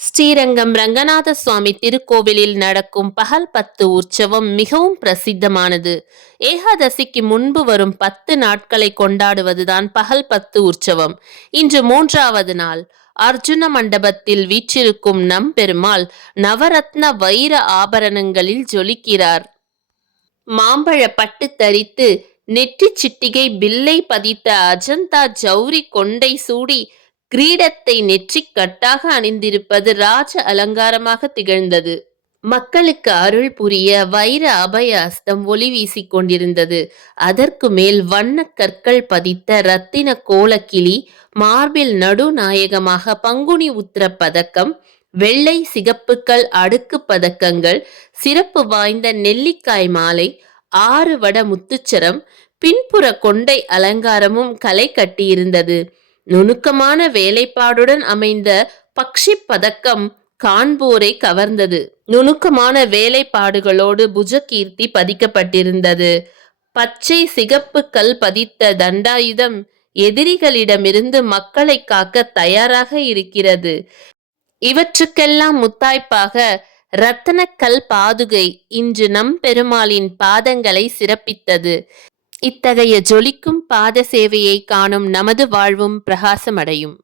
ஸ்ரீரங்கம் ரங்கநாத சுவாமி திருக்கோவிலில் நடக்கும் பகல் 10 உற்சவம் மிகவும் பிரசித்தமானது. ஏகாதசிக்கு முன்பு வரும் 10 நாட்களை கொண்டாடுவதுதான் பகல் 10 உற்சவம். இன்று 3வது நாள். அர்ஜுன மண்டபத்தில் வீற்றிருக்கும் நம்பெருமாள் நவரத்ன வைர ஆபரணங்களில் ஜொலிக்கிறார். மாம்பழ பட்டு தரித்து நெற்றி சிட்டிகை பில்லை பதித்த அஜந்தா ஜௌரி கொண்டை சூடி கிரீடத்தை நெற்றிக் கட்டாக அணிந்திருப்பது ராஜ அலங்காரமாக திகழ்ந்தது. மக்களுக்கு அருள் புரிய வைர அபய அஸ்தம் ஒளி வீசிக் கொண்டிருந்தது. அதற்கு மேல் வண்ண கற்கள் பதித்த ரத்தின கோலக்கிளி, மார்பில் நடுநாயகமாக பங்குனி உத்திர பதக்கம், வெள்ளை சிகப்புக்கள் அடுக்கு பதக்கங்கள், சிறப்பு வாய்ந்த நெல்லிக்காய் மாலை, 6 வட முத்துச்சரம், பின்புற கொண்டை அலங்காரமும் களை கட்டியிருந்தது. நுணுக்கமான வேலைப்பாடுடன் அமைந்த பக்ஷி பதக்கம் காண்போரை கவர்ந்தது. நுணுக்கமான வேலைப்பாடுகளோடு புஜகீர்த்தி பதிக்கப்பட்டிருந்தது. பச்சை சிகப்பு கல் பதித்த தண்டாயுதம் எதிரிகளிடமிருந்து மக்களை காக்க தயாராக இருக்கிறது. இவற்றுக்கெல்லாம் முத்தாய்ப்பாக இரத்தன கல் பாதுகை இன்று நம் பெருமாளின் பாதங்களை சிறப்பித்தது. இத்தகைய ஜொலிக்கும் பாத சேவையை காணும் நமது வாழ்வும் பிரகாசமடையும்.